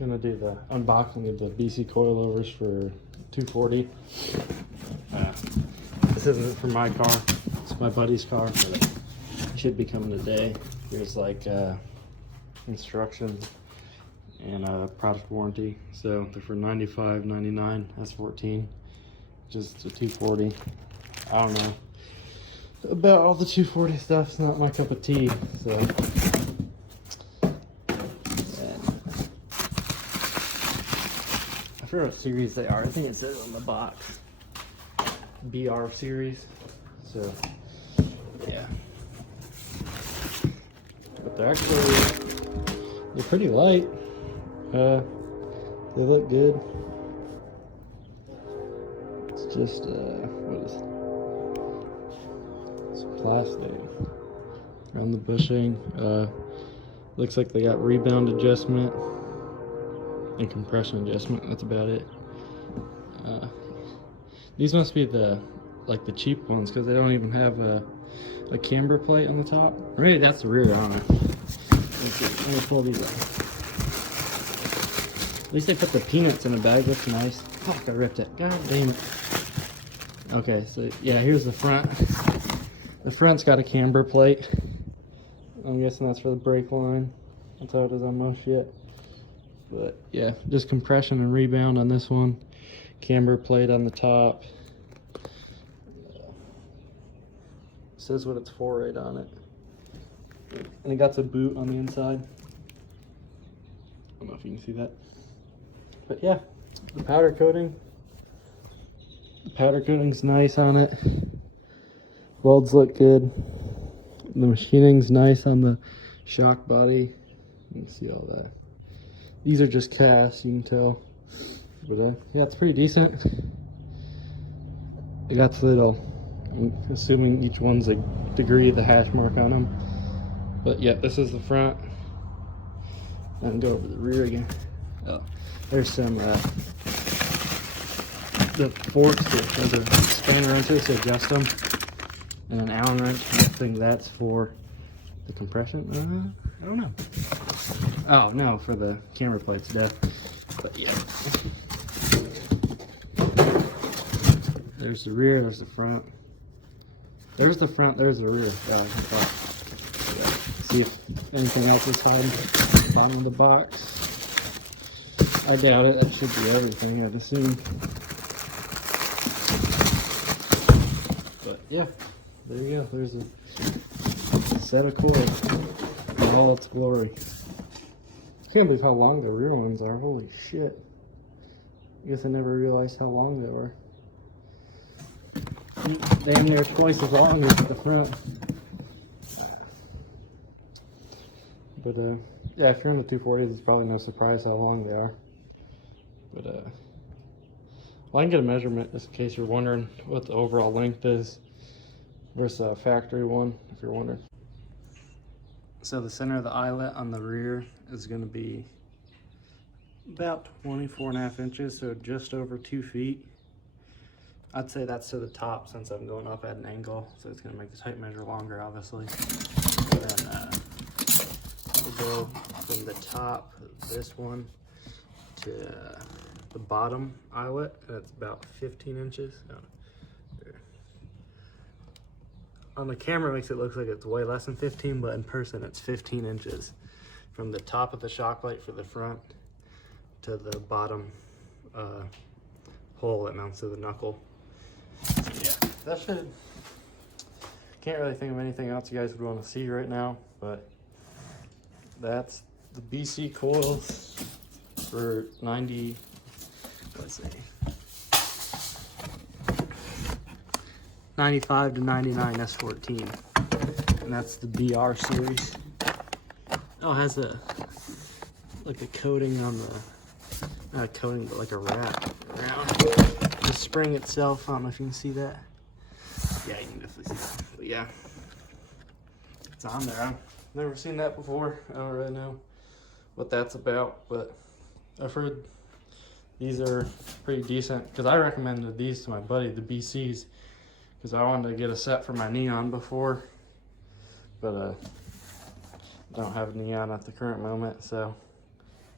Gonna do the unboxing of the BC coilovers for 240. This isn't for my car, it's my buddy's car, but it should be coming today. Here's like instructions and a product warranty. So they're for $95.99 S14, just a 240. I don't know about all the 240 stuff, it's not my cup of tea, so. I forget what series they are. I think it says on the box BR series. So yeah, but they're pretty light. They look good. It's just what is it? It's plastic around the bushing. Looks like they got rebound adjustment and compression adjustment. That's about it. These must be the cheap ones because they don't even have a camber plate on the top. Maybe that's the rear. I don't know. Let me pull these out. At least they put the peanuts in a bag. Looks nice. Fuck, I ripped it. God damn it. Okay, so yeah, here's the front. The front's got a camber plate. I'm guessing that's for the brake line. That's how it is on most shit. But yeah, just compression and rebound on this one. Camber plate on the top. Says what it's for right on it. And it got the boot on the inside. I don't know if you can see that. But yeah, the powder coating. The powder coating's nice on it. Welds look good. The machining's nice on the shock body. You can see all that. These are just cast, you can tell. But yeah, it's pretty decent. It got the little, I'm assuming each one's a degree of the hash mark on them. But yeah, this is the front. And go over the rear again. Oh, there's some the forks or the spanner wrenches to adjust them, and an Allen wrench. I think that's for the compression. I don't know. Oh no, for the camber plates, def. But yeah. There's the rear, there's the front. There's the front, there's the rear. Yeah. See if anything else is hiding at the bottom of the box. I doubt it. That should be everything, I'd assume. But yeah, there you go. There's a set of coils in all its glory. I can't believe how long the rear ones are. Holy shit. I guess I never realized how long they were. Damn near twice as long as the front. But yeah, if you're in the 240s, it's probably no surprise how long they are. But well, I can get a measurement just in case you're wondering what the overall length is versus a factory one, if you're wondering. So the center of the eyelet on the rear is going to be about 24.5 inches, so just over 2 feet. I'd say that's to the top since I'm going up at an angle, so it's going to make the tape measure longer, obviously. And then we'll go from the top of this one to the bottom eyelet. That's about 15 inches. On the camera, it makes it look like it's way less than 15, but in person, it's 15 inches from the top of the shock plate for the front to the bottom hole that mounts to the knuckle. So yeah, that should. Can't really think of anything else you guys would want to see right now, but that's the BC coils for 90. Let's see. 95 to 99 S14, and that's the BR series. Oh, it has a like a coating on the, not a coating, but like a wrap around the spring itself. I don't know if you can see that. Yeah, you can definitely see that. But yeah, it's on there. I've never seen that before. I don't really know what that's about, but I've heard these are pretty decent because I recommended these to my buddy, the BCs, because I wanted to get a set for my neon before, but I don't have neon at the current moment, so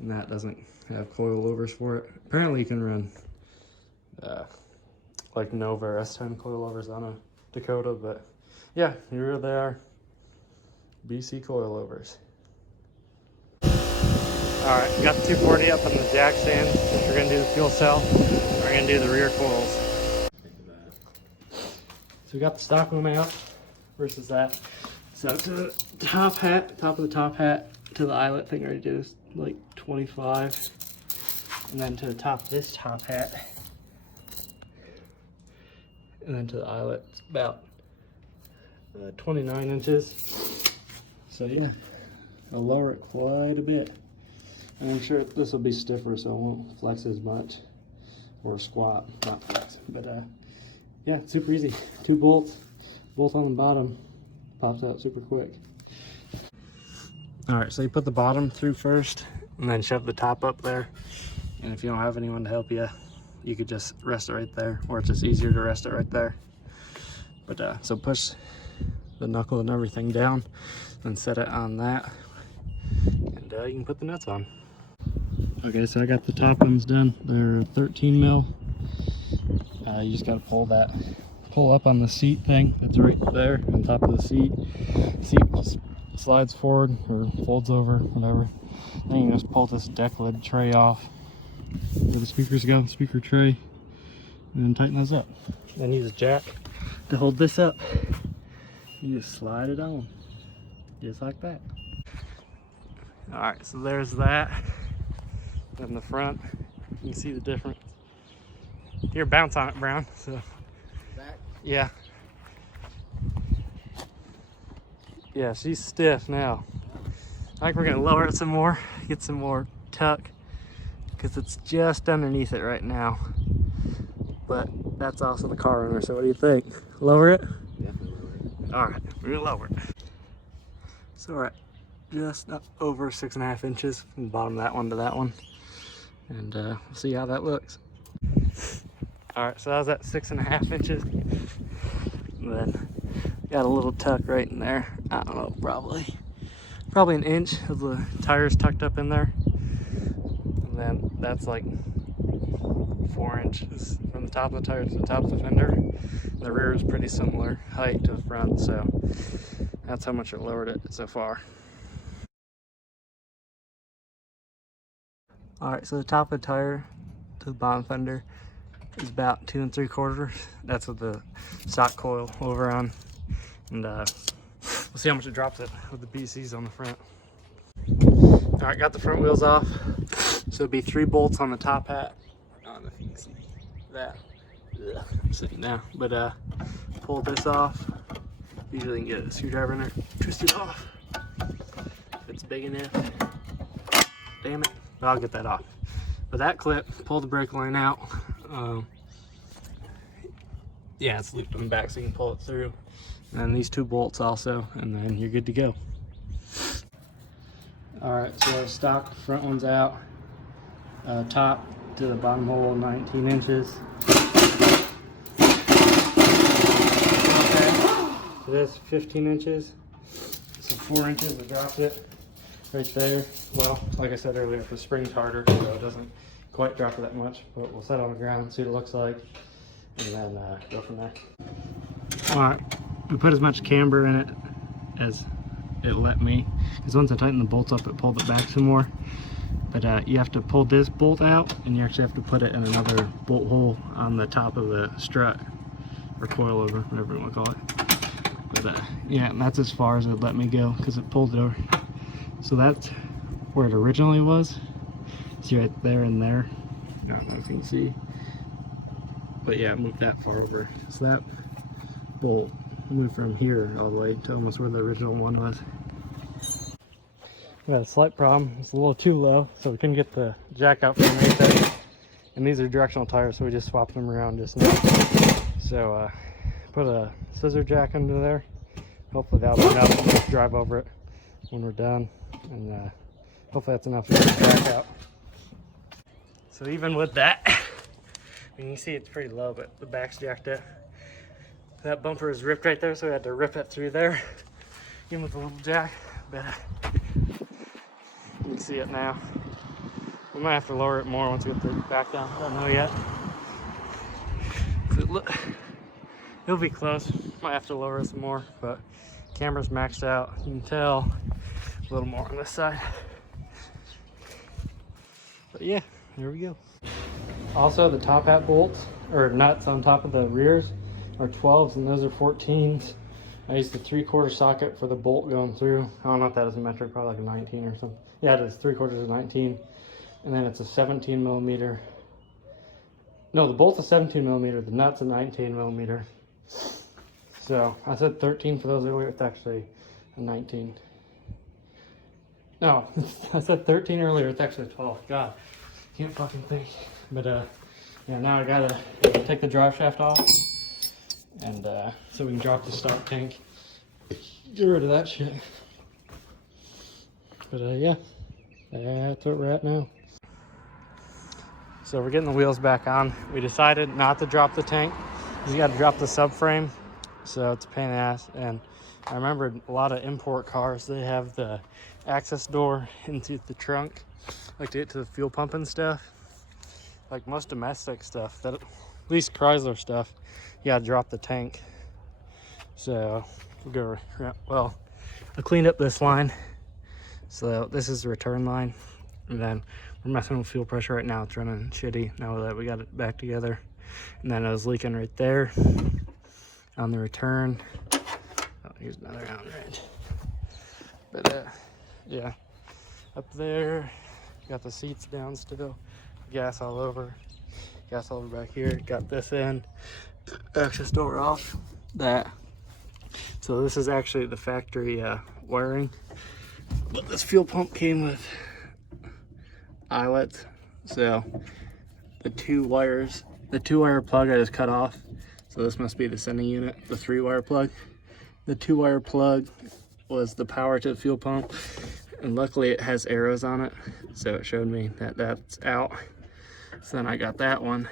and that doesn't have coilovers for it. Apparently you can run like Nova or S10 coilovers on a Dakota, but yeah, here they are, BC coilovers. All right, got the 240 up on the jack stand. We're gonna do the fuel cell. We're gonna do the rear coils. So we got the stock one out versus that. So to the top of the top hat, to the eyelet thing I already did is like 25. And then to the top of this top hat, and then to the eyelet, it's about 29 inches. So yeah, I'll lower it quite a bit. And I'm sure this will be stiffer, so it won't flex as much, or squat, not flex. But yeah, it's super easy. 2 bolts, both on the bottom, pops out super quick. All right, so you put the bottom through first, and then shove the top up there. And if you don't have anyone to help you, you could just rest it right there, or it's just easier to rest it right there. But so push the knuckle and everything down, then set it on that, and you can put the nuts on. Okay, so I got the top ones done. They're 13 mil. You just gotta pull up on the seat thing that's right there on top of the seat. Seat just slides forward or folds over, whatever. Then you just pull this deck lid tray off where the speakers go, speaker tray, and then tighten those up. Then use a jack to hold this up. You just slide it on, just like that. All right, so there's that. Then the front, you can see the difference. Hear bounce on it, Brown. So, back? Yeah. Yeah, she's stiff now. I think we're gonna lower it some more, get some more tuck, because it's just underneath it right now. But that's also the car owner, so what do you think? Lower it? Definitely lower it. All right, we're gonna lower it. So we're at just up over 6.5 inches from the bottom of that one to that one. And we'll see how that looks. All right, so that was at 6.5 inches. And then got a little tuck right in there. I don't know, probably an inch of the tires tucked up in there. And then that's like 4 inches from the top of the tire to the top of the fender. The rear is pretty similar height to the front, so that's how much it lowered it so far. All right, so the top of the tire to the bottom fender is about 2 3/4. That's with the stock coil over on, and we'll see how much it drops it with the BCs on the front. All right, got the front wheels off. So it'll be 3 bolts on the top hat. I don't know if you can see that. I'm sitting down, but pull this off. Usually you can get a screwdriver in there, twist it off. If it's big enough. Damn it. But I'll get that off. But that clip, pull the brake line out. Yeah, it's looped on the back so you can pull it through. And then these 2 bolts also, and then you're good to go. Alright, so our stock front one's out. Top to the bottom hole, 19 inches. Okay. So that's 15 inches. So 4 inches, we dropped it right there. Well, like I said earlier, the spring's harder, so it doesn't quite drop it that much, but we'll set it on the ground, see what it looks like, and then go from there. All right, we put as much camber in it as it let me, because once I tightened the bolts up, it pulled it back some more. But you have to pull this bolt out, and you actually have to put it in another bolt hole on the top of the strut, or coilover, whatever you want to call it. But yeah, that's as far as it let me go, because it pulled it over. So that's where it originally was. See right there and there. I don't know if you can see. But yeah, it moved that far over. So that bolt moved from here all the way to almost where the original one was. We had a slight problem. It's a little too low, so we couldn't get the jack out from right there. And these are directional tires, so we just swapped them around just now. So put a scissor jack under there. Hopefully that'll be enough to just drive over it when we're done. And hopefully that's enough to get the jack out. So even with that, I mean, you see it's pretty low, but the back's jacked up. That bumper is ripped right there, so we had to rip it through there, even with a little jack. But you can see it now. We might have to lower it more once we get the back down. Don't know yet. It'll be close. Might have to lower it some more, but camera's maxed out. You can tell a little more on this side. But yeah, here we go. Also, the top hat bolts or nuts on top of the rears are 12s and those are 14s. I used the 3/4 socket for the bolt going through. I don't know if that is a metric, probably like a 19 or something. Yeah, it is 3/4 of 19. And then it's a 17 millimeter. No, the bolt's a 17 millimeter, the nut's a 19 millimeter. So I said 13 for those earlier, it's actually a 19. No, I said 13 earlier, it's actually a 12. God, can't fucking think. But yeah, now I gotta take the drive shaft off and so we can drop the stock tank. Get rid of that shit. But yeah, that's what we're at now. So we're getting the wheels back on. We decided not to drop the tank because you got to drop the subframe, so it's a pain in the ass. And I remembered a lot of import cars, they have the access door into the trunk, like to get to the fuel pump and stuff. Like most domestic stuff, that at least Chrysler stuff, you got to drop the tank. So we'll go. Well, I cleaned up this line, so this is the return line, and then we're messing with fuel pressure right now. It's running shitty now that we got it back together. And then it was leaking right there on the return. Oh, here's another round right. But yeah, up there, got the seats down still, gas all over back here. Got this in, access door off. That. So this is actually the factory wiring, but this fuel pump came with eyelets, so the two wire plug I just cut off, so this must be the sending unit, the 3-wire plug. The 2-wire plug was the power to the fuel pump, and luckily it has arrows on it, so it showed me that that's out. So then I got that one,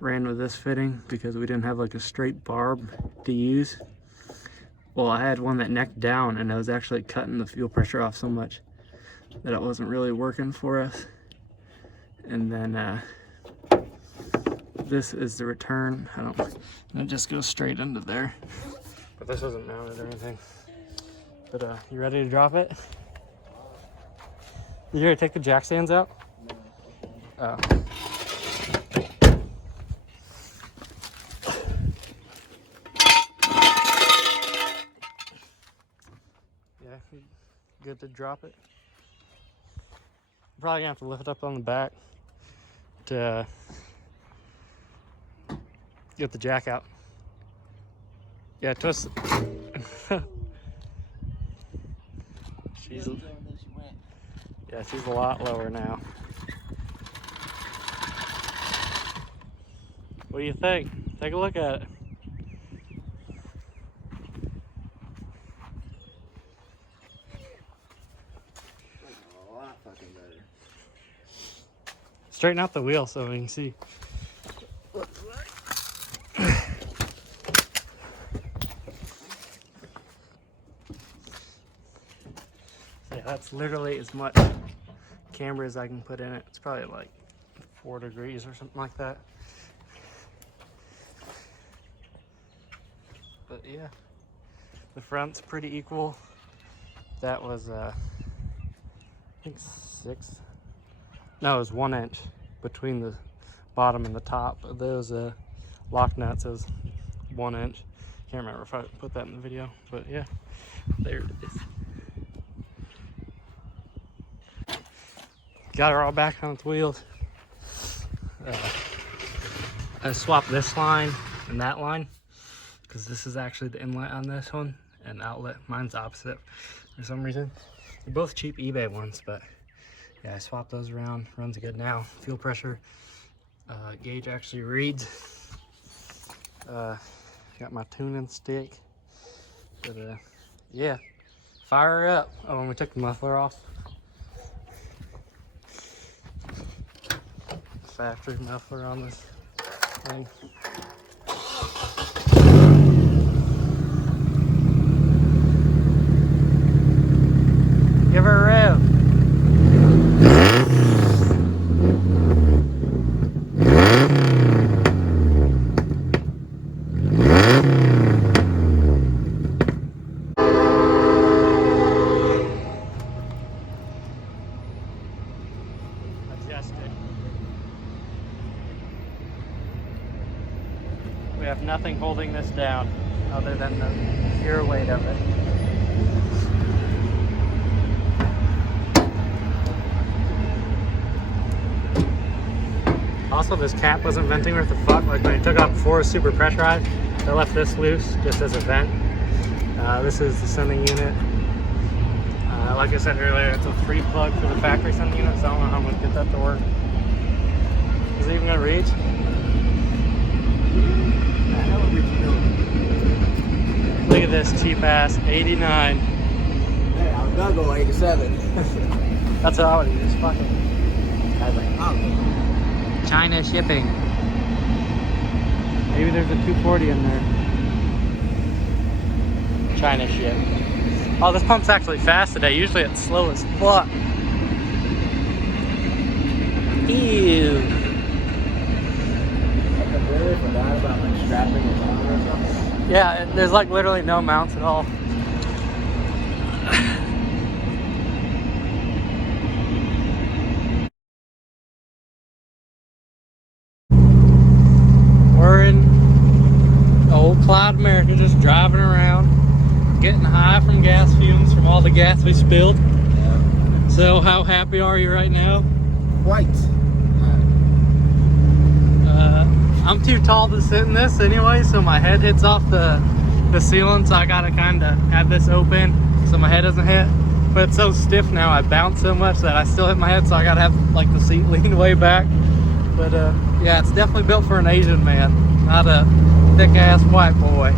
ran with this fitting because we didn't have like a straight barb to use. Well, I had one that necked down and I was actually cutting the fuel pressure off so much that it wasn't really working for us. And then this is the return. And it just goes straight into there. But this isn't mounted or anything. But you ready to drop it? Did you already take the jack stands out? Oh. Yeah, good to drop it. I'm probably gonna have to lift it up on the back to get the jack out. Yeah, twist it. she's a lot lower now. What do you think? Take a look at it. A lot fucking better. Straighten out the wheel so we can see. Yeah, that's literally as much camber as I can put in it. It's probably like 4 degrees or something like that. But yeah, the front's pretty equal. That was I think 6. No, it was 1 inch between the bottom and the top of those lock nuts. It was 1 inch. Can't remember if I put that in the video, but yeah, there it is. Got her all back on its wheels. I swapped this line and that line because this is actually the inlet on this one and outlet. Mine's opposite for some reason. They're both cheap eBay ones, but yeah, I swapped those around. Runs good now. Fuel pressure gauge actually reads. Got my tuning stick. But yeah, fire her up. Oh, and we took the muffler off. Factory muffler on this thing. Give her a rev. nothing holding this down other than the pure weight of it. Also, this cap wasn't venting worth a fuck. Like when I took off before, it was super pressurized. I left this loose just as a vent. This is the sending unit. Like I said earlier, it's a free plug for the factory sending unit, so I don't know how I'm gonna get that to work. Is it even gonna reach? Look at this cheap ass 89. Hey, I was gonna go 87. That's what I would use. Fucking. I was like, oh. China shipping. Maybe there's a 240 in there. China ship. Oh, this pump's actually fast today. Usually it's slow as fuck. Ew. Really forgot about like strapping it on or something. Yeah, there's like literally no mounts at all. We're in old Cloud America, just driving around, getting high from gas fumes from all the gas we spilled. Yeah. So how happy are you right now? Quite. I'm too tall to sit in this anyway, so my head hits off the ceiling, so I gotta kind of have this open so my head doesn't hit. But it's so stiff now, I bounce so much that I still hit my head, so I gotta have like the seat leaned way back. But yeah, it's definitely built for an Asian man, not a thick ass white boy.